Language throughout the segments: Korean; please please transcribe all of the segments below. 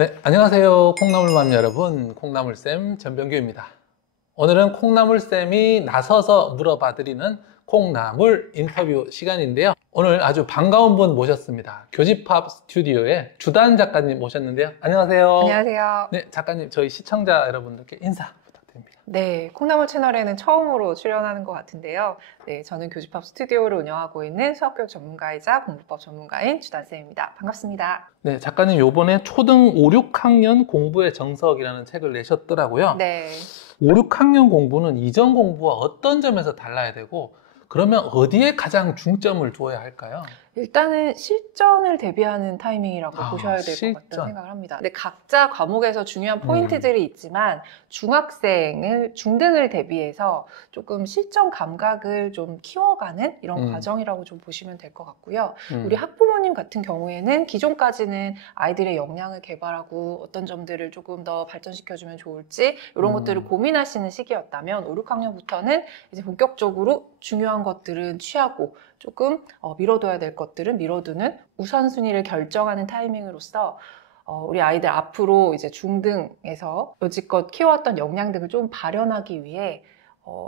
네, 안녕하세요. 콩나물맘 여러분, 콩나물쌤 전병규입니다. 오늘은 콩나물쌤이 나서서 물어봐드리는 콩나물 인터뷰 시간인데요. 오늘 아주 반가운 분 모셨습니다. 교집합 스튜디오의 주단 작가님 모셨는데요. 안녕하세요. 안녕하세요. 네, 작가님, 저희 시청자 여러분들께 인사 부탁드립니다. 네, 콩나물 채널에는 처음으로 출연하는 것 같은데요. 네, 저는 교집합 스튜디오를 운영하고 있는 수학교육 전문가이자 공부법 전문가인 주단쌤입니다. 반갑습니다. 네, 작가님 요번에 초등 5, 6학년 공부의 정석이라는 책을 내셨더라고요. 네. 5, 6학년 공부는 이전 공부와 어떤 점에서 달라야 되고, 그러면 어디에 가장 중점을 두어야 할까요? 일단은 실전을 대비하는 타이밍이라고 보셔야 될 것 같다는 생각을 합니다. 근데 각자 과목에서 중요한 포인트들이 있지만 중등을 대비해서 조금 실전 감각을 좀 키워가는 이런 과정이라고 좀 보시면 될 것 같고요. 우리 학부모님 같은 경우에는 기존까지는 아이들의 역량을 개발하고 어떤 점들을 조금 더 발전시켜주면 좋을지 이런 것들을 고민하시는 시기였다면 5, 6학년부터는 이제 본격적으로 중요한 것들은 취하고 조금 미뤄둬야 될 것들은 미뤄두는 우선순위를 결정하는 타이밍으로서 우리 아이들 앞으로 이제 중등에서 여지껏 키워왔던 역량 등을 좀 발현하기 위해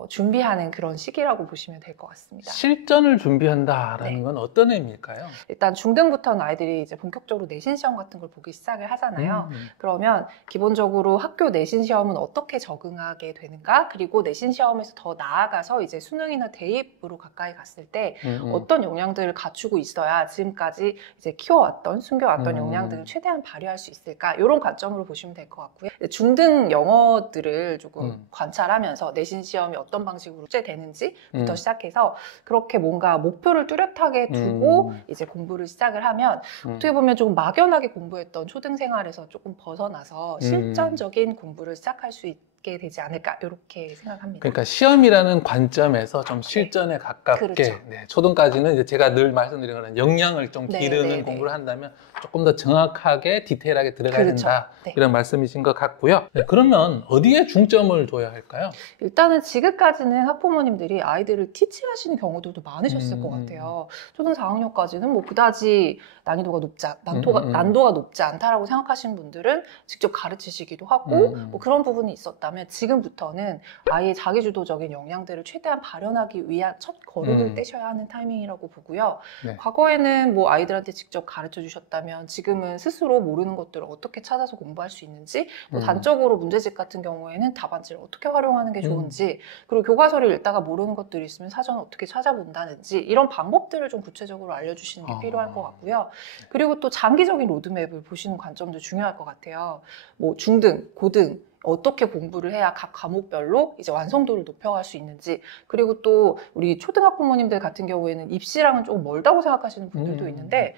준비하는 그런 시기라고 보시면 될 것 같습니다. 실전을 준비한다라는 건 어떤 의미일까요? 일단 중등부터는 아이들이 이제 본격적으로 내신 시험 같은 걸 보기 시작을 하잖아요. 그러면 기본적으로 학교 내신 시험은 어떻게 적응하게 되는가? 그리고 내신 시험에서 더 나아가서 이제 수능이나 대입으로 가까이 갔을 때 어떤 역량들을 갖추고 있어야 지금까지 이제 키워왔던, 숨겨왔던 역량들을 최대한 발휘할 수 있을까? 이런 관점으로 보시면 될 것 같고요. 중등 영어들을 조금 관찰하면서 내신 시험 어떤 방식으로 출제되는지부터 시작해서 그렇게 뭔가 목표를 뚜렷하게 두고 이제 공부를 시작을 하면 어떻게 보면 조금 막연하게 공부했던 초등 생활에서 조금 벗어나서 실전적인 공부를 시작할 수 있게 되지 않을까 이렇게 생각합니다. 그러니까 시험이라는 관점에서 좀 실전에 가깝게 그렇죠. 네, 초등까지는 이제 제가 늘 말씀드린 거는 역량을 좀 기르는 공부를 한다면 조금 더 정확하게 디테일하게 들어가야 된다 이런 말씀이신 것 같고요. 네, 그러면 어디에 중점을 둬야 할까요? 일단은 지금까지는 학부모님들이 아이들을 티칭하시는 경우들도 많으셨을 것 같아요. 초등 4학년까지는 뭐 그다지 난이도가 높지 않다라고 생각하시는 분들은 직접 가르치시기도 하고 뭐 그런 부분이 있었다면 지금부터는 아이의 자기주도적인 역량들을 최대한 발현하기 위한 첫 걸음을 떼셔야 하는 타이밍이라고 보고요. 네. 과거에는 뭐 아이들한테 직접 가르쳐 주셨다면 지금은 스스로 모르는 것들을 어떻게 찾아서 공부할 수 있는지 뭐 단적으로 문제집 같은 경우에는 답안지를 어떻게 활용하는 게 좋은지 그리고 교과서를 읽다가 모르는 것들이 있으면 사전을 어떻게 찾아본다든지 이런 방법들을 좀 구체적으로 알려주시는 게 필요할 것 같고요. 그리고 또 장기적인 로드맵을 보시는 관점도 중요할 것 같아요. 뭐 중등, 고등 어떻게 공부를 해야 각 과목별로 이제 완성도를 높여갈 수 있는지 그리고 또 우리 초등학부모님들 같은 경우에는 입시랑은 조금 멀다고 생각하시는 분들도 있는데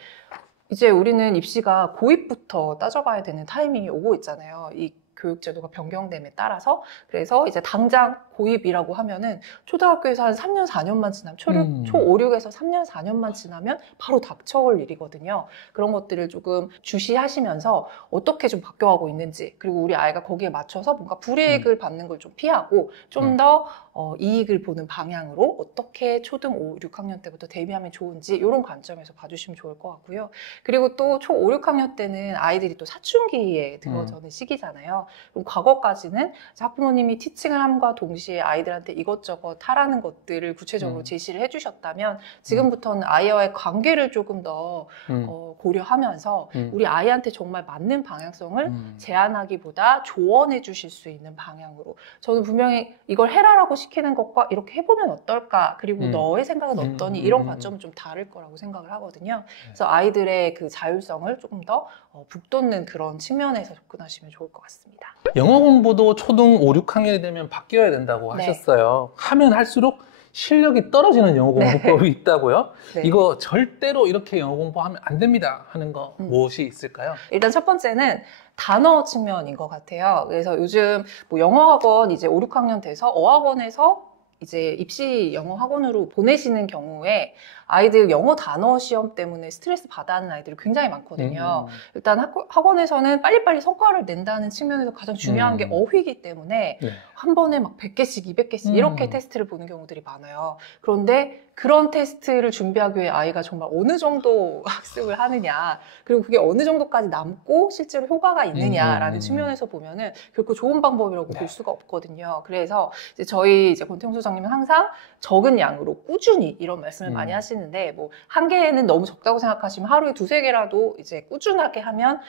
이제 우리는 입시가 고2부터 따져봐야 되는 타이밍이 오고 있잖아요. 이 교육제도가 변경됨에 따라서 그래서 이제 당장 고2이라고 하면은 초등학교에서 한 3년 4년만 지나면 초 5, 6에서 3년 4년만 지나면 바로 닥쳐올 일이거든요. 그런 것들을 조금 주시하시면서 어떻게 좀 바뀌어가고 있는지 그리고 우리 아이가 거기에 맞춰서 뭔가 불이익을 받는 걸 좀 피하고 좀 더 이익을 보는 방향으로 어떻게 초등 5, 6학년 때부터 대비하면 좋은지 이런 관점에서 봐주시면 좋을 것 같고요. 그리고 또 초 5, 6학년 때는 아이들이 또 사춘기에 들어서는 시기잖아요. 그럼 과거까지는 학부모님이 티칭을 함과 동시에 아이들한테 이것저것 하라는 것들을 구체적으로 제시를 해주셨다면 지금부터는 아이와의 관계를 조금 더 고려하면서 우리 아이한테 정말 맞는 방향성을 제안하기보다 조언해 주실 수 있는 방향으로 저는 분명히 이걸 해라라고 시키는 것과 이렇게 해보면 어떨까 그리고 너의 생각은 어떠니 이런 관점은 좀 다를 거라고 생각을 하거든요. 그래서 아이들의 그 자율성을 조금 더 북돋는 그런 측면에서 접근하시면 좋을 것 같습니다. 영어 공부도 초등 5, 6학년이 되면 바뀌어야 된다고 하셨어요. 하면 할수록 실력이 떨어지는 영어 공부법이 있다고요? 이거 절대로 이렇게 영어 공부하면 안 됩니다 하는 거 무엇이 있을까요? 일단 첫 번째는 단어 측면인 것 같아요. 그래서 요즘 뭐 영어학원 이제 5, 6학년 돼서 어학원에서 이제 입시 영어 학원으로 보내시는 경우에 아이들 영어 단어 시험 때문에 스트레스 받아 하는 아이들이 굉장히 많거든요. 일단 학원에서는 빨리빨리 성과를 낸다는 측면에서 가장 중요한 게 어휘이기 때문에 네. 한 번에 막 100개씩, 200개씩 이렇게 테스트를 보는 경우들이 많아요. 그런데 그런 테스트를 준비하기 위해 아이가 정말 어느 정도 학습을 하느냐, 그리고 그게 어느 정도까지 남고 실제로 효과가 있느냐라는 측면에서 보면은 결코 좋은 방법이라고 볼 수가 없거든요. 그래서 이제 저희 이제 권태용 소장님은 항상 적은 양으로 꾸준히 이런 말씀을 많이 하시는데, 뭐 한 개는 너무 적다고 생각하시면 하루에 2-3개라도 이제 꾸준하게 하면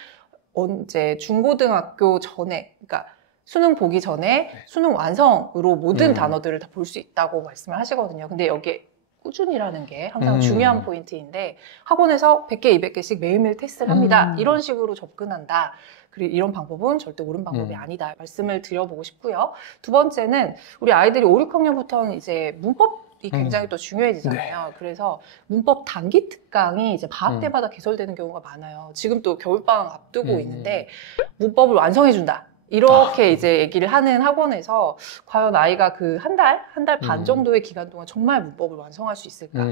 언제 중고등학교 전에, 그러니까 수능 보기 전에 수능 완성으로 모든 단어들을 다 볼 수 있다고 말씀을 하시거든요. 근데 여기에 꾸준이라는 게 항상 중요한 포인트인데, 학원에서 100개, 200개씩 매일매일 테스트를 합니다. 이런 식으로 접근한다. 그리고 이런 방법은 절대 옳은 방법이 아니다. 말씀을 드려보고 싶고요. 두 번째는 우리 아이들이 5, 6학년부터는 이제 문법이 굉장히 또 중요해지잖아요. 그래서 문법 단기 특강이 이제 방학 때마다 개설되는 경우가 많아요. 지금 또 겨울방학 앞두고 있는데 문법을 완성해준다. 이렇게 이제 얘기를 하는 학원에서 과연 아이가 그 한 달 반 정도의 기간 동안 정말 문법을 완성할 수 있을까?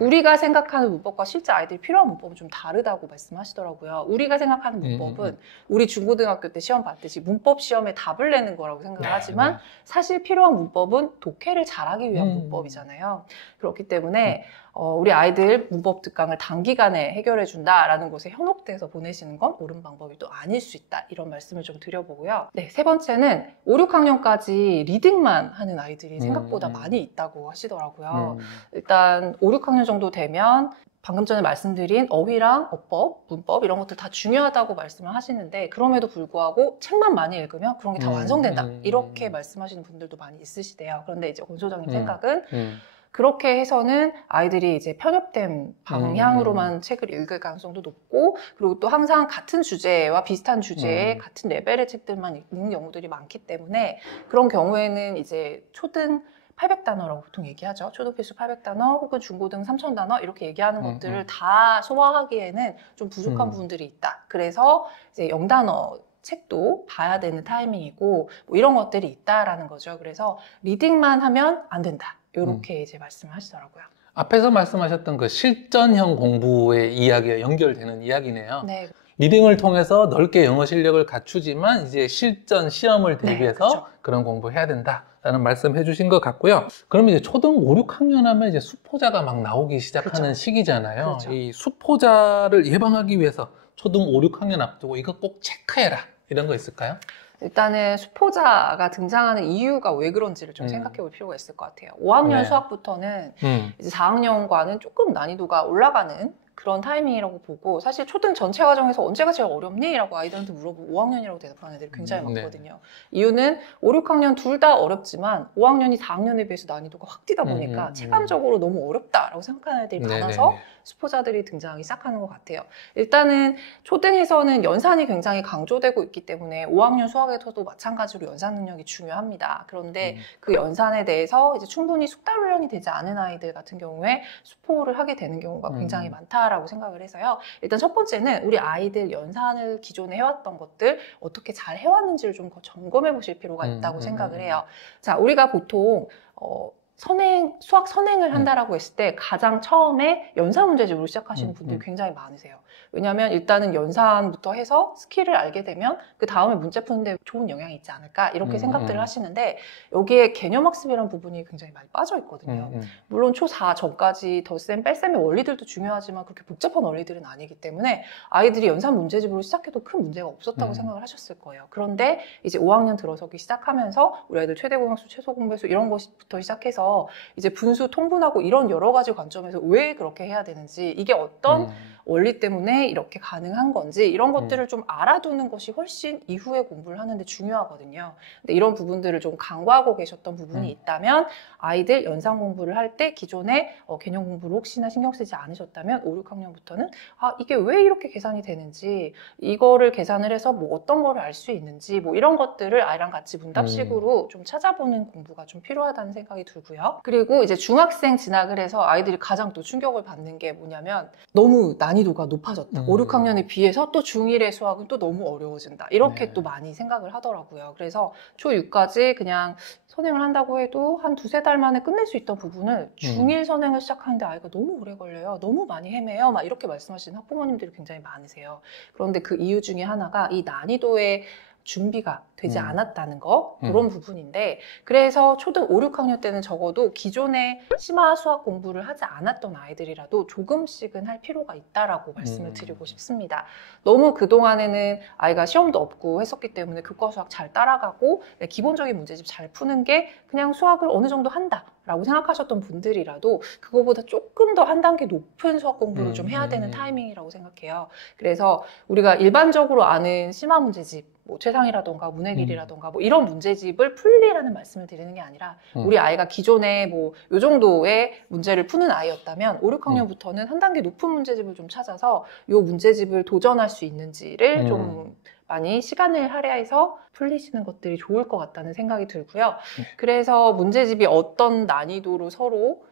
우리가 생각하는 문법과 실제 아이들이 필요한 문법은 좀 다르다고 말씀하시더라고요. 우리가 생각하는 문법은 우리 중고등학교 때 시험 봤듯이 문법 시험에 답을 내는 거라고 생각을 하지만 사실 필요한 문법은 독해를 잘하기 위한 문법이잖아요. 그렇기 때문에 우리 아이들 문법 특강을 단기간에 해결해 준다라는 곳에 현혹돼서 보내시는 건 옳은 방법이 또 아닐 수 있다. 이런 말씀을 좀 드려보고요. 네, 세 번째는 5, 6학년까지 리딩만 하는 아이들이 생각보다 많이 있다고 하시더라고요. 일단 5, 6학년 정도 되면 방금 전에 말씀드린 어휘랑 어법, 문법 이런 것들 다 중요하다고 말씀을 하시는데, 그럼에도 불구하고 책만 많이 읽으면 그런 게 다 완성된다. 이렇게 말씀하시는 분들도 많이 있으시대요. 그런데 이제 권 소장님 생각은 그렇게 해서는 아이들이 이제 편협된 방향으로만 책을 읽을 가능성도 높고, 그리고 또 항상 같은 주제와 비슷한 주제에 같은 레벨의 책들만 읽는 경우들이 많기 때문에, 그런 경우에는 이제 초등 800단어라고 보통 얘기하죠. 초등 필수 800단어 혹은 중고등 3000단어 이렇게 얘기하는 것들을 다 소화하기에는 좀 부족한 부분들이 있다. 그래서 이제 0단어 책도 봐야 되는 타이밍이고, 뭐 이런 것들이 있다라는 거죠. 그래서 리딩만 하면 안 된다. 이렇게 이제 말씀을 하시더라고요. 앞에서 말씀하셨던 그 실전형 공부의 이야기와 연결되는 이야기네요. 네. 리딩을 통해서 넓게 영어 실력을 갖추지만 이제 실전 시험을 대비해서 그렇죠. 그런 공부해야 된다라는 말씀 해주신 것 같고요. 그럼 이제 초등 5, 6학년 하면 이제 수포자가 막 나오기 시작하는 시기잖아요. 그렇죠. 이 수포자를 예방하기 위해서 초등 5, 6학년 앞두고 이거 꼭 체크해라. 이런 거 있을까요? 일단은 수포자가 등장하는 이유가 왜 그런지를 좀 생각해 볼 필요가 있을 것 같아요. 5학년 수학부터는 이제 4학년과는 조금 난이도가 올라가는 그런 타이밍이라고 보고, 사실 초등 전체 과정에서 언제가 제일 어렵니? 라고 아이들한테 물어보고 5학년이라고 대답하는 애들이 굉장히 많거든요. 이유는 5, 6학년 둘 다 어렵지만 5학년이 4학년에 비해서 난이도가 확 뛰다 보니까 체감적으로 너무 어렵다라고 생각하는 애들이 많아서 수포자들이 등장하기 시작하는 것 같아요. 일단은 초등에서는 연산이 굉장히 강조되고 있기 때문에 5학년 수학에서도 마찬가지로 연산 능력이 중요합니다. 그런데 그 연산에 대해서 이제 충분히 숙달 훈련이 되지 않은 아이들 같은 경우에 수포를 하게 되는 경우가 굉장히 많다라고 생각을 해서요. 일단 첫 번째는 우리 아이들 연산을 기존에 해왔던 것들 어떻게 잘 해왔는지를 좀 점검해 보실 필요가 있다고 생각을 해요. 자, 우리가 보통 수학 선행을 한다라고 했을 때 가장 처음에 연산 문제집으로 시작하시는 분들이 굉장히 많으세요. 왜냐하면 일단은 연산부터 해서 스킬을 알게 되면 그 다음에 문제 푸는데 좋은 영향이 있지 않을까 이렇게 생각들을 하시는데, 여기에 개념학습이라는 부분이 굉장히 많이 빠져 있거든요. 물론 초4 전까지 덧셈, 뺄셈의 원리들도 중요하지만 그렇게 복잡한 원리들은 아니기 때문에 아이들이 연산 문제집으로 시작해도 큰 문제가 없었다고 생각을 하셨을 거예요. 그런데 이제 5학년 들어서기 시작하면서 우리 아이들 최대 공약수, 최소 공배수 이런 것부터 시작해서 이제 분수, 통분하고 이런 여러 가지 관점에서 왜 그렇게 해야 되는지, 이게 어떤 원리 때문에 이렇게 가능한 건지 이런 것들을 좀 알아두는 것이 훨씬 이후에 공부를 하는데 중요하거든요. 근데 이런 부분들을 좀 간과하고 계셨던 부분이 있다면 아이들 연산 공부를 할 때 기존에 개념 공부를 혹시나 신경 쓰지 않으셨다면 5, 6학년부터는 이게 왜 이렇게 계산이 되는지, 이거를 계산을 해서 뭐 어떤 거를 알 수 있는지 뭐 이런 것들을 아이랑 같이 문답식으로 좀 찾아보는 공부가 좀 필요하다는 생각이 들고요. 그리고 이제 중학생 진학을 해서 아이들이 가장 또 충격을 받는 게 뭐냐면 너무 난이도가 높아졌다. 5, 6학년에 비해서 또 중1의 수학은 또 너무 어려워진다. 이렇게 또 많이 생각을 하더라고요. 그래서 초6까지 그냥 선행을 한다고 해도 한 두세 달 만에 끝낼 수 있던 부분을 중1 선행을 시작하는데 아이가 너무 오래 걸려요. 너무 많이 헤매요. 막 이렇게 말씀하시는 학부모님들이 굉장히 많으세요. 그런데 그 이유 중에 하나가 이 난이도의 준비가 되지 않았다는 거, 그런 부분인데, 그래서 초등 5, 6학년 때는 적어도 기존에 심화 수학 공부를 하지 않았던 아이들이라도 조금씩은 할 필요가 있다라고 말씀을 드리고 싶습니다. 너무 그동안에는 아이가 시험도 없고 했었기 때문에 교과 수학 잘 따라가고 기본적인 문제집 잘 푸는 게 그냥 수학을 어느 정도 한다 라고 생각하셨던 분들이라도 그거보다 조금 더 한 단계 높은 수학 공부를 좀 해야 되는 타이밍이라고 생각해요. 그래서 우리가 일반적으로 아는 심화 문제집, 뭐 최상이라던가 문해길이라던가 뭐 이런 문제집을 풀리라는 말씀을 드리는 게 아니라 우리 아이가 기존에 뭐 요 정도의 문제를 푸는 아이였다면 5, 6학년부터는 한 단계 높은 문제집을 좀 찾아서 요 문제집을 도전할 수 있는지를 좀 많이 시간을 할애해서 풀리시는 것들이 좋을 것 같다는 생각이 들고요. 그래서 문제집이 어떤 난이도로 서로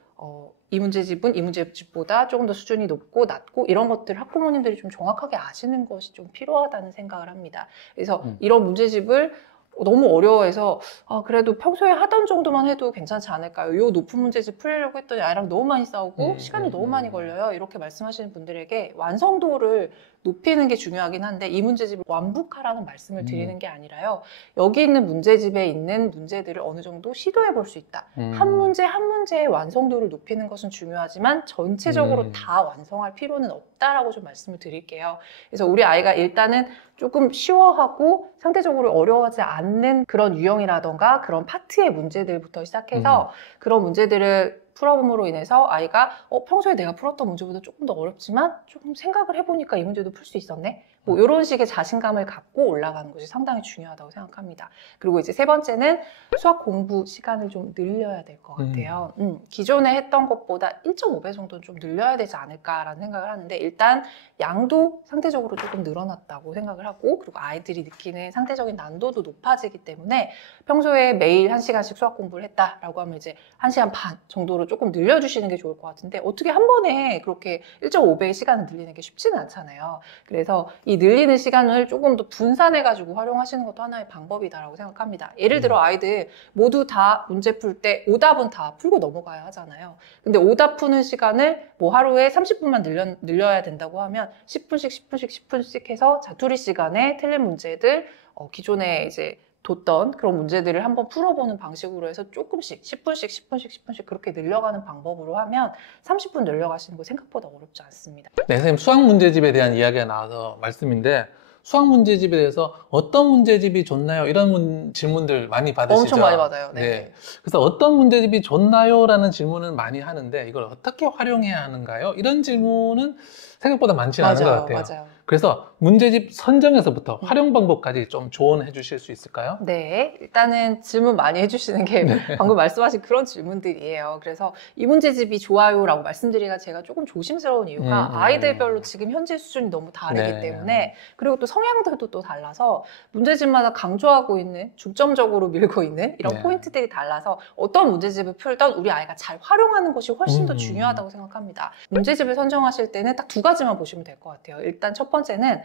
이 문제집은 이 문제집보다 조금 더 수준이 높고 낮고 이런 것들을 학부모님들이 좀 정확하게 아시는 것이 좀 필요하다는 생각을 합니다. 그래서 이런 문제집을 너무 어려워해서 그래도 평소에 하던 정도만 해도 괜찮지 않을까요? 요 높은 문제집 풀려고 했더니 아이랑 너무 많이 싸우고 시간이 너무 많이 걸려요. 이렇게 말씀하시는 분들에게 완성도를 높이는 게 중요하긴 한데 이 문제집을 완북하라는 말씀을 드리는 게 아니라요. 여기 있는 문제집에 있는 문제들을 어느 정도 시도해 볼 수 있다. 한 문제 한 문제의 완성도를 높이는 것은 중요하지만 전체적으로 다 완성할 필요는 없다라고 좀 말씀을 드릴게요. 그래서 우리 아이가 일단은 조금 쉬워하고 상대적으로 어려워하지 않는 그런 유형이라던가 그런 파트의 문제들부터 시작해서 그런 문제들을 풀어봄으로 인해서 아이가 평소에 내가 풀었던 문제보다 조금 더 어렵지만 조금 생각을 해보니까 이 문제도 풀 수 있었네? 뭐 이런 식의 자신감을 갖고 올라가는 것이 상당히 중요하다고 생각합니다. 그리고 이제 세 번째는 수학 공부 시간을 좀 늘려야 될 것 같아요. 기존에 했던 것보다 1.5배 정도는 좀 늘려야 되지 않을까라는 생각을 하는데 일단 양도 상대적으로 조금 늘어났다고 생각을 하고 그리고 아이들이 느끼는 상대적인 난도도 높아지기 때문에 평소에 매일 1시간씩 수학 공부를 했다라고 하면 이제 1시간 반 정도로 조금 늘려주시는 게 좋을 것 같은데 어떻게 한 번에 그렇게 1.5배의 시간을 늘리는 게 쉽지는 않잖아요. 그래서 이 늘리는 시간을 조금 더 분산해가지고 활용하시는 것도 하나의 방법이다라고 생각합니다. 예를 들어 아이들 모두 다 문제 풀 때 오답은 다 풀고 넘어가야 하잖아요. 근데 오답 푸는 시간을 뭐 하루에 30분만 늘려야 된다고 하면 10분씩 해서 자투리 시간에 틀린 문제들 기존에 이제 뒀던 그런 문제들을 한번 풀어보는 방식으로 해서 조금씩 10분씩 그렇게 늘려가는 방법으로 하면 30분 늘려가시는 거 생각보다 어렵지 않습니다. 네, 선생님 수학 문제집에 대한 이야기가 나와서 말씀인데 수학 문제집에 대해서 어떤 문제집이 좋나요? 이런 질문들 많이 받으시죠? 엄청 많이 받아요. 네. 그래서 어떤 문제집이 좋나요? 라는 질문을 많이 하는데 이걸 어떻게 활용해야 하는가요? 이런 질문은 생각보다 많지는 않은 것 같아요. 맞아요. 그래서 문제집 선정에서부터 활용 방법까지 좀 조언해 주실 수 있을까요? 네, 일단은 질문 많이 해주시는 게 방금 말씀하신 그런 질문들이에요. 그래서 이 문제집이 좋아요라고 말씀드리기가 제가 조금 조심스러운 이유가 아이들별로 지금 현재 수준이 너무 다르기 때문에 그리고 또 성향들도 또 달라서 문제집마다 강조하고 있는 중점적으로 밀고 있는 이런 포인트들이 달라서 어떤 문제집을 풀던 우리 아이가 잘 활용하는 것이 훨씬 더 중요하다고 생각합니다. 문제집을 선정하실 때는 딱 두 가지만 보시면 될 것 같아요. 일단 첫 번째는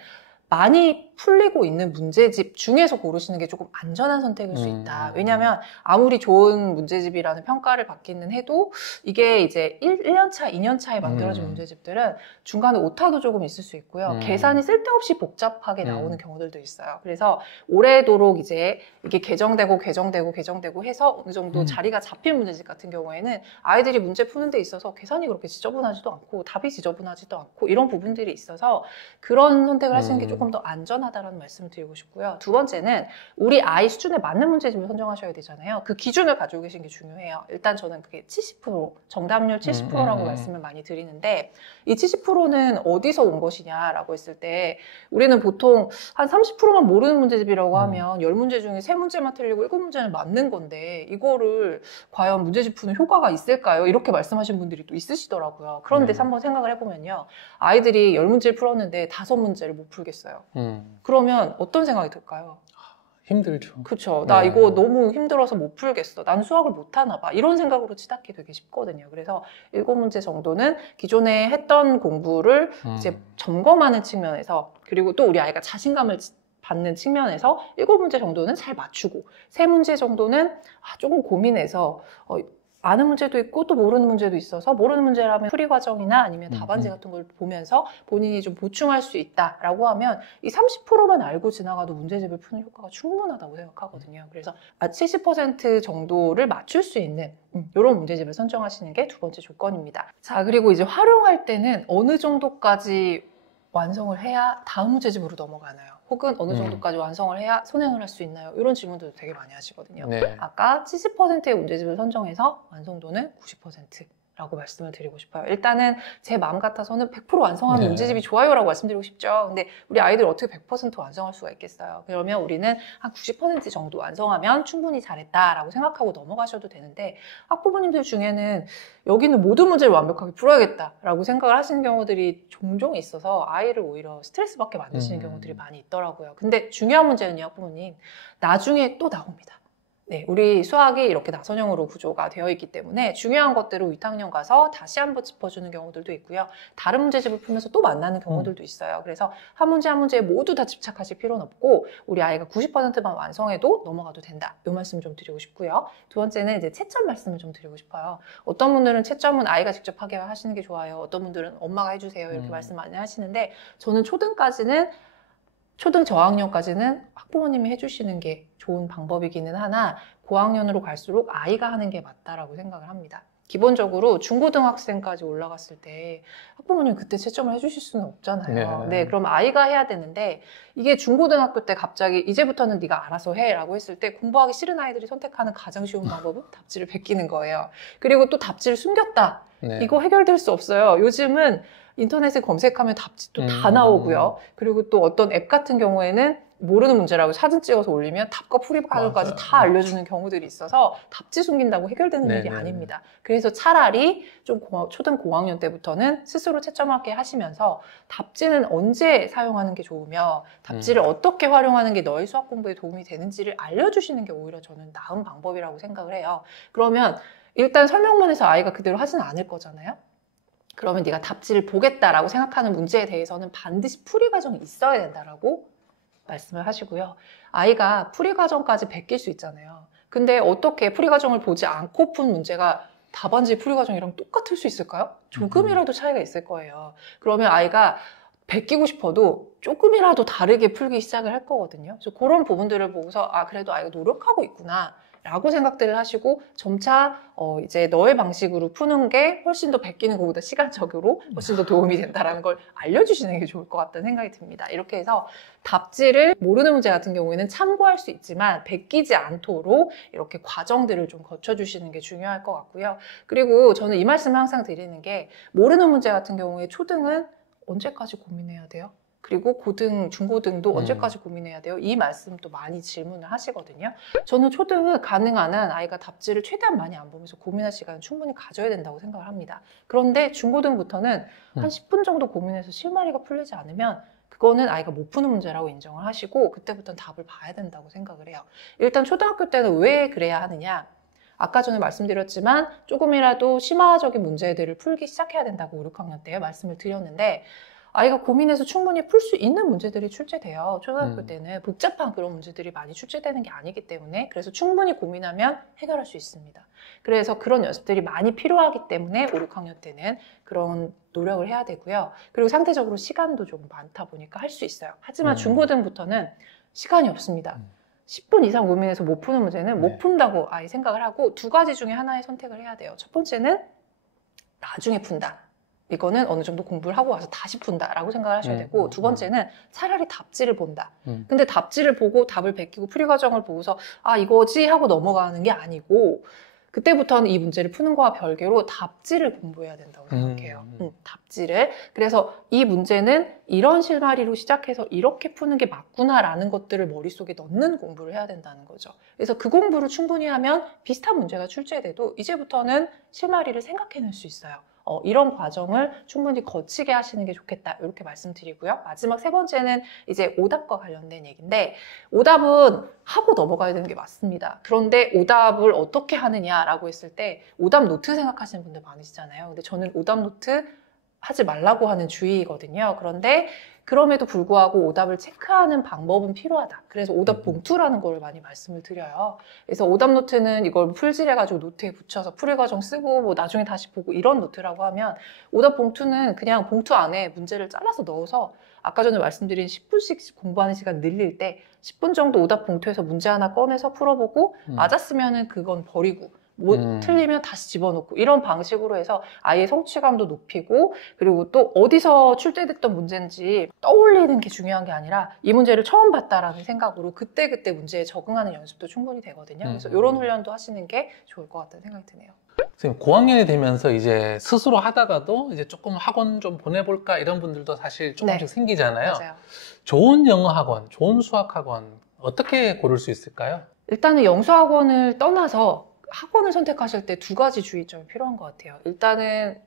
많이 풀리고 있는 문제집 중에서 고르시는 게 조금 안전한 선택일 수 있다. 왜냐하면 아무리 좋은 문제집이라는 평가를 받기는 해도 이게 이제 1년차, 2년차에 만들어진 문제집들은 중간에 오타도 조금 있을 수 있고요. 계산이 쓸데없이 복잡하게 나오는 경우들도 있어요. 그래서 오래도록 이제 이게 개정되고 해서 어느 정도 자리가 잡힌 문제집 같은 경우에는 아이들이 문제 푸는 데 있어서 계산이 그렇게 지저분하지도 않고 답이 지저분하지도 않고 이런 부분들이 있어서 그런 선택을 하시는 게 조금 더 안전하다는 말씀을 드리고 싶고요. 두 번째는 우리 아이 수준에 맞는 문제집을 선정하셔야 되잖아요. 그 기준을 가지고 계신 게 중요해요. 일단 저는 그게 70%, 정답률 70%라고 말씀을 많이 드리는데 이 70%는 어디서 온 것이냐라고 했을 때 우리는 보통 한 30%만 모르는 문제집이라고 하면 10문제 중에 3문제만 틀리고 7문제는 맞는 건데 이거를 과연 문제집 푸는 효과가 있을까요? 이렇게 말씀하신 분들이 또 있으시더라고요. 그런데 한번 생각을 해보면요. 아이들이 10문제를 풀었는데 5문제를 못 풀겠어요. 그러면 어떤 생각이 들까요? 힘들죠. 그쵸. 나 네. 이거 너무 힘들어서 못 풀겠어. 난 수학을 못 하나 봐. 이런 생각으로 치닫기 되게 쉽거든요. 그래서 7문제 정도는 기존에 했던 공부를 이제 점검하는 측면에서, 그리고 또 우리 아이가 자신감을 받는 측면에서 7문제 정도는 잘 맞추고, 3문제 정도는 조금 고민해서 아는 문제도 있고 또 모르는 문제도 있어서, 모르는 문제라면 풀이 과정이나 아니면 답안지 같은 걸 보면서 본인이 좀 보충할 수 있다라고 하면 이 30%만 알고 지나가도 문제집을 푸는 효과가 충분하다고 생각하거든요. 그래서 70% 정도를 맞출 수 있는 이런 문제집을 선정하시는 게 두 번째 조건입니다. 자, 그리고 이제 활용할 때는 어느 정도까지 완성을 해야 다음 문제집으로 넘어가나요? 혹은 어느 정도까지 완성을 해야 선행을 할 수 있나요? 이런 질문들도 되게 많이 하시거든요. 네. 아까 70%의 문제집을 선정해서 완성도는 90%라고 말씀을 드리고 싶어요. 일단은 제 마음 같아서는 100% 완성하는 문제집이 좋아요라고 말씀드리고 싶죠. 근데 우리 아이들 어떻게 100% 완성할 수가 있겠어요? 그러면 우리는 한 90% 정도 완성하면 충분히 잘했다라고 생각하고 넘어가셔도 되는데, 학부모님들 중에는 여기는 모든 문제를 완벽하게 풀어야겠다라고 생각을 하시는 경우들이 종종 있어서 아이를 오히려 스트레스 받게 만드시는 경우들이 많이 있더라고요. 근데 중요한 문제는요, 학부모님, 나중에 또 나옵니다. 네, 우리 수학이 이렇게 나선형으로 구조가 되어 있기 때문에 중요한 것들을 2학년 가서 다시 한번 짚어주는 경우들도 있고요. 다른 문제집을 풀면서 또 만나는 경우들도 있어요. 그래서 한 문제 한 문제에 모두 다 집착하실 필요는 없고, 우리 아이가 90%만 완성해도 넘어가도 된다. 이 말씀 좀 드리고 싶고요. 두 번째는 이제 채점 말씀을 좀 드리고 싶어요. 어떤 분들은 채점은 아이가 직접 하게 하시는 게 좋아요. 어떤 분들은 엄마가 해주세요. 이렇게 말씀 많이 하시는데, 저는 초등 저학년까지는 학부모님이 해주시는 게 좋은 방법이기는 하나, 고학년으로 갈수록 아이가 하는 게 맞다라고 생각을 합니다. 기본적으로 중고등학생까지 올라갔을 때 학부모님 그때 채점을 해주실 수는 없잖아요. 네, 그럼 아이가 해야 되는데, 이게 중고등학교 때 갑자기 이제부터는 네가 알아서 해라고 했을 때 공부하기 싫은 아이들이 선택하는 가장 쉬운 방법은 답지를 베끼는 거예요. 그리고 또 답지를 숨겼다. 이거 해결될 수 없어요. 요즘은 인터넷에 검색하면 답지도 다 나오고요. 그리고 또 어떤 앱 같은 경우에는 모르는 문제라고 사진 찍어서 올리면 답과 풀이 과정까지 다 알려주는 경우들이 있어서 답지 숨긴다고 해결되는 일이 아닙니다. 그래서 차라리 좀 초등 고학년 때부터는 스스로 채점하게 하시면서 답지는 언제 사용하는 게 좋으며 답지를 어떻게 활용하는 게 너의 수학 공부에 도움이 되는지를 알려주시는 게 오히려 저는 나은 방법이라고 생각을 해요. 그러면 일단 설명만 해서 아이가 그대로 하지는 않을 거잖아요. 그러면 네가 답지를 보겠다라고 생각하는 문제에 대해서는 반드시 풀이 과정이 있어야 된다라고 말씀을 하시고요. 아이가 풀이 과정까지 베낄 수 있잖아요. 근데 어떻게 풀이 과정을 보지 않고 푼 문제가 답안지 풀이 과정이랑 똑같을 수 있을까요? 조금이라도 차이가 있을 거예요. 그러면 아이가 베끼고 싶어도 조금이라도 다르게 풀기 시작을 할 거거든요. 그래서 그런 부분들을 보고서 그래도 아이가 노력하고 있구나 라고 생각들을 하시고, 점차 이제 너의 방식으로 푸는 게 훨씬 더 베끼는 것보다 시간적으로 훨씬 더 도움이 된다는 걸 알려주시는 게 좋을 것 같다는 생각이 듭니다. 이렇게 해서 답지를 모르는 문제 같은 경우에는 참고할 수 있지만 베끼지 않도록 이렇게 과정들을 좀 거쳐주시는 게 중요할 것 같고요. 그리고 저는 이 말씀을 항상 드리는 게, 모르는 문제 같은 경우에 초등은 언제까지 고민해야 돼요? 그리고 고등, 중고등도 언제까지 고민해야 돼요? 이 말씀도 많이 질문을 하시거든요. 저는 초등은 가능한 한 아이가 답지를 최대한 많이 안 보면서 고민할 시간을 충분히 가져야 된다고 생각을 합니다. 그런데 중고등부터는 한 10분 정도 고민해서 실마리가 풀리지 않으면 그거는 아이가 못 푸는 문제라고 인정을 하시고, 그때부터는 답을 봐야 된다고 생각을 해요. 일단 초등학교 때는 왜 그래야 하느냐? 아까 전에 말씀드렸지만 조금이라도 심화적인 문제들을 풀기 시작해야 된다고 5, 6학년 때 말씀을 드렸는데, 아이가 고민해서 충분히 풀 수 있는 문제들이 출제돼요. 초등학교 때는 복잡한 그런 문제들이 많이 출제되는 게 아니기 때문에, 그래서 충분히 고민하면 해결할 수 있습니다. 그래서 그런 연습들이 많이 필요하기 때문에 5, 6학년 때는 그런 노력을 해야 되고요. 그리고 상대적으로 시간도 조금 많다 보니까 할 수 있어요. 하지만 중고등부터는 시간이 없습니다. 10분 이상 고민해서 못 푸는 문제는 못 푼다고 아이 생각을 하고, 두 가지 중에 하나의 선택을 해야 돼요. 첫 번째는 나중에 푼다. 이거는 어느 정도 공부를 하고 와서 다시 푼다라고 생각을 하셔야 되고, 두 번째는 차라리 답지를 본다. 근데 답지를 보고 답을 베끼고 풀이 과정을 보고서 이거지 하고 넘어가는 게 아니고, 그때부터는 이 문제를 푸는 거와 별개로 답지를 공부해야 된다고 생각해요. 답지를. 그래서 이 문제는 이런 실마리로 시작해서 이렇게 푸는 게 맞구나라는 것들을 머릿속에 넣는 공부를 해야 된다는 거죠. 그래서 그 공부를 충분히 하면 비슷한 문제가 출제돼도 이제부터는 실마리를 생각해낼 수 있어요. 이런 과정을 충분히 거치게 하시는 게 좋겠다. 이렇게 말씀드리고요. 마지막 세 번째는 이제 오답과 관련된 얘기인데, 오답은 하고 넘어가야 되는 게 맞습니다. 그런데 오답을 어떻게 하느냐라고 했을 때 오답 노트 생각하시는 분들 많으시잖아요. 근데 저는 오답 노트 하지 말라고 하는 주의거든요. 그런데 그럼에도 불구하고 오답을 체크하는 방법은 필요하다. 그래서 오답 봉투라는 걸 많이 말씀을 드려요. 그래서 오답 노트는 이걸 풀질해가지고 노트에 붙여서 풀이 과정 쓰고 뭐 나중에 다시 보고 이런 노트라고 하면, 오답 봉투는 그냥 봉투 안에 문제를 잘라서 넣어서 아까 전에 말씀드린 10분씩 공부하는 시간 늘릴 때 10분 정도 오답 봉투에서 문제 하나 꺼내서 풀어보고 맞았으면은 그건 버리고 틀리면 다시 집어넣고 이런 방식으로 해서 아이의 성취감도 높이고, 그리고 또 어디서 출제됐던 문제인지 떠올리는 게 중요한 게 아니라 이 문제를 처음 봤다라는 생각으로 그때그때 문제에 적응하는 연습도 충분히 되거든요. 그래서 이런 훈련도 하시는 게 좋을 것 같다는 생각이 드네요. 선생님, 고학년이 되면서 이제 스스로 하다가도 이제 조금 학원 좀 보내볼까 이런 분들도 사실 조금씩 생기잖아요. 맞아요. 좋은 영어 학원, 좋은 수학 학원 어떻게 고를 수 있을까요? 일단은 영수학원을 떠나서 학원을 선택하실 때 두 가지 주의점이 필요한 것 같아요. 일단은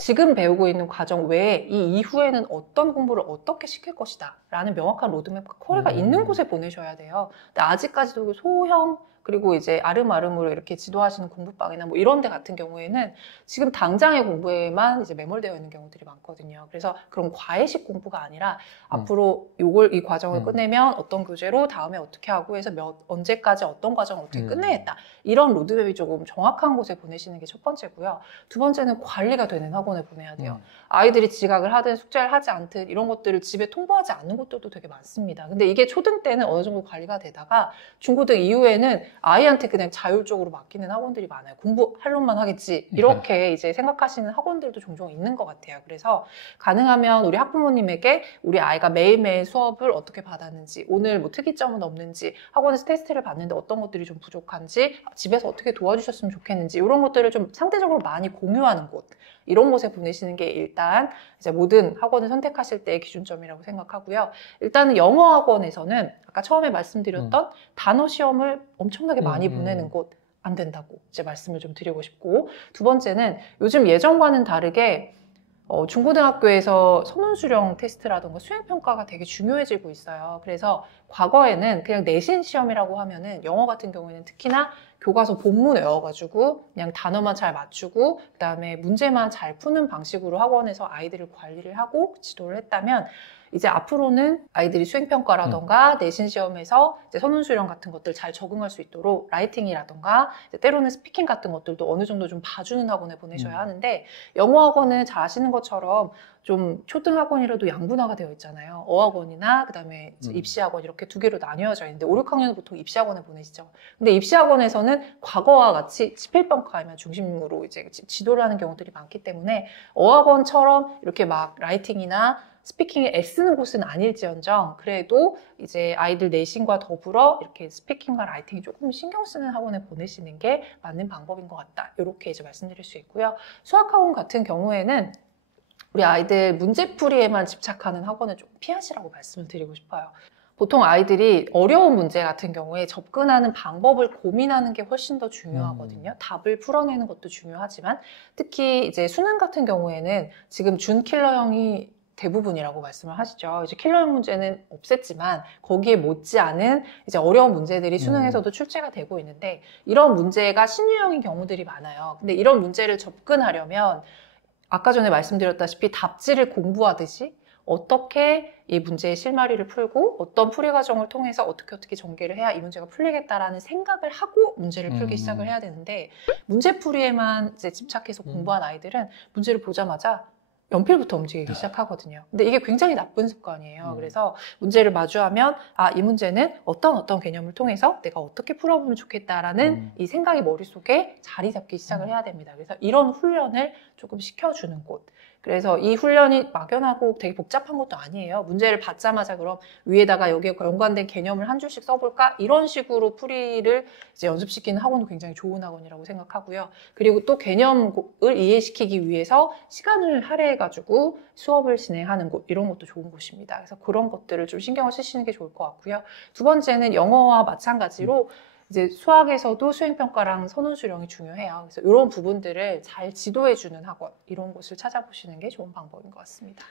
지금 배우고 있는 과정 외에 이 이후에는 어떤 공부를 어떻게 시킬 것이다 라는 명확한 로드맵과 커리가 있는 곳에 보내셔야 돼요. 근데 아직까지도 소형 그리고 이제 아름아름으로 이렇게 지도하시는 공부방이나 뭐 이런 데 같은 경우에는 지금 당장의 공부에만 이제 매몰되어 있는 경우들이 많거든요. 그래서 그런 과외식 공부가 아니라 앞으로 이 과정을 끝내면 어떤 교재로 다음에 어떻게 하고 해서 언제까지 어떤 과정을 어떻게 끝내겠다. 이런 로드맵이 조금 정확한 곳에 보내시는 게 첫 번째고요. 두 번째는 관리가 되는 학원에 보내야 돼요. 아이들이 지각을 하든 숙제를 하지 않든 이런 것들을 집에 통보하지 않는 곳들도 되게 많습니다. 근데 이게 초등 때는 어느 정도 관리가 되다가 중고등 이후에는 아이한테 그냥 자율적으로 맡기는 학원들이 많아요. 공부할 놈만 하겠지 이렇게 이제 생각하시는 학원들도 종종 있는 것 같아요. 그래서 가능하면 우리 학부모님에게 우리 아이가 매일매일 수업을 어떻게 받았는지, 오늘 뭐 특이점은 없는지, 학원에서 테스트를 봤는데 어떤 것들이 좀 부족한지, 집에서 어떻게 도와주셨으면 좋겠는지 이런 것들을 좀 상대적으로 많이 공유하는 곳, 이런 곳에 보내시는 게 일단 이제 모든 학원을 선택하실 때의 기준점이라고 생각하고요. 일단은 영어 학원에서는 아까 처음에 말씀드렸던 단어 시험을 엄청나게 많이 보내는 곳 안 된다고 이제 말씀을 좀 드리고 싶고, 두 번째는 요즘 예전과는 다르게 중고등학교에서 선훈수령 테스트라든가 수행평가가 되게 중요해지고 있어요. 그래서 과거에는 그냥 내신 시험이라고 하면은 영어 같은 경우에는 특히나 교과서 본문 외워가지고 그냥 단어만 잘 맞추고 그다음에 문제만 잘 푸는 방식으로 학원에서 아이들을 관리를 하고 지도를 했다면, 이제 앞으로는 아이들이 수행평가라던가 내신 시험에서 이제 선훈수령 같은 것들 잘 적응할 수 있도록 라이팅이라던가 때로는 스피킹 같은 것들도 어느 정도 좀 봐주는 학원에 보내셔야 하는데, 영어 학원은 잘 아시는 것처럼 좀 초등학원이라도 양분화가 되어 있잖아요. 어학원이나 그다음에 입시학원 이렇게 두 개로 나뉘어져 있는데 5, 6학년은 보통 입시학원에 보내시죠. 근데 입시학원에서는 과거와 같이 지필평가에만 중심으로 이제 지도를 하는 경우들이 많기 때문에 어학원처럼 이렇게 막 라이팅이나 스피킹에 애쓰는 곳은 아닐지언정 그래도 이제 아이들 내신과 더불어 이렇게 스피킹과 라이팅이 조금 신경 쓰는 학원에 보내시는 게 맞는 방법인 것 같다. 이렇게 이제 말씀드릴 수 있고요. 수학학원 같은 경우에는 우리 아이들 문제풀이에만 집착하는 학원은 좀 피하시라고 말씀을 드리고 싶어요. 보통 아이들이 어려운 문제 같은 경우에 접근하는 방법을 고민하는 게 훨씬 더 중요하거든요. 답을 풀어내는 것도 중요하지만 특히 이제 수능 같은 경우에는 지금 준킬러형이 대부분이라고 말씀을 하시죠. 이제 킬러형 문제는 없앴지만 거기에 못지않은 이제 어려운 문제들이 수능에서도 출제가 되고 있는데, 이런 문제가 신유형인 경우들이 많아요. 근데 이런 문제를 접근하려면 아까 전에 말씀드렸다시피 답지를 공부하듯이 어떻게 이 문제의 실마리를 풀고 어떤 풀이 과정을 통해서 어떻게 전개를 해야 이 문제가 풀리겠다라는 생각을 하고 문제를 풀기 시작을 해야 되는데, 문제풀이에만 이제 집착해서 공부한 아이들은 문제를 보자마자 연필부터 움직이기 시작하거든요. 근데 이게 굉장히 나쁜 습관이에요. 그래서 문제를 마주하면 이 문제는 어떤 개념을 통해서 내가 어떻게 풀어보면 좋겠다라는 이 생각이 머릿속에 자리 잡기 시작을 해야 됩니다. 그래서 이런 훈련을 조금 시켜주는 곳. 그래서 이 훈련이 막연하고 되게 복잡한 것도 아니에요. 문제를 받자마자 그럼 위에다가 여기에 연관된 개념을 한 줄씩 써볼까? 이런 식으로 풀이를 이제 연습시키는 학원도 굉장히 좋은 학원이라고 생각하고요. 그리고 또 개념을 이해시키기 위해서 시간을 할애해가지고 수업을 진행하는 곳, 이런 것도 좋은 곳입니다. 그래서 그런 것들을 좀 신경을 쓰시는 게 좋을 것 같고요. 두 번째는 영어와 마찬가지로 이제 수학에서도 수행평가랑 선훈수령이 중요해요. 그래서 이런 부분들을 잘 지도해주는 학원, 이런 곳을 찾아보시는 게 좋은 방법인 것 같습니다.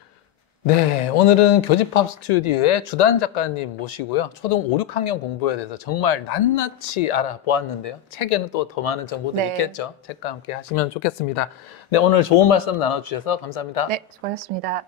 네, 오늘은 교집합 스튜디오의 주단 작가님 모시고요. 초등 5, 6학년 공부에 대해서 정말 낱낱이 알아보았는데요. 책에는 또 더 많은 정보들이 네. 있겠죠. 책과 함께 하시면 좋겠습니다. 네, 오늘 좋은 말씀 나눠주셔서 감사합니다. 네, 수고하셨습니다.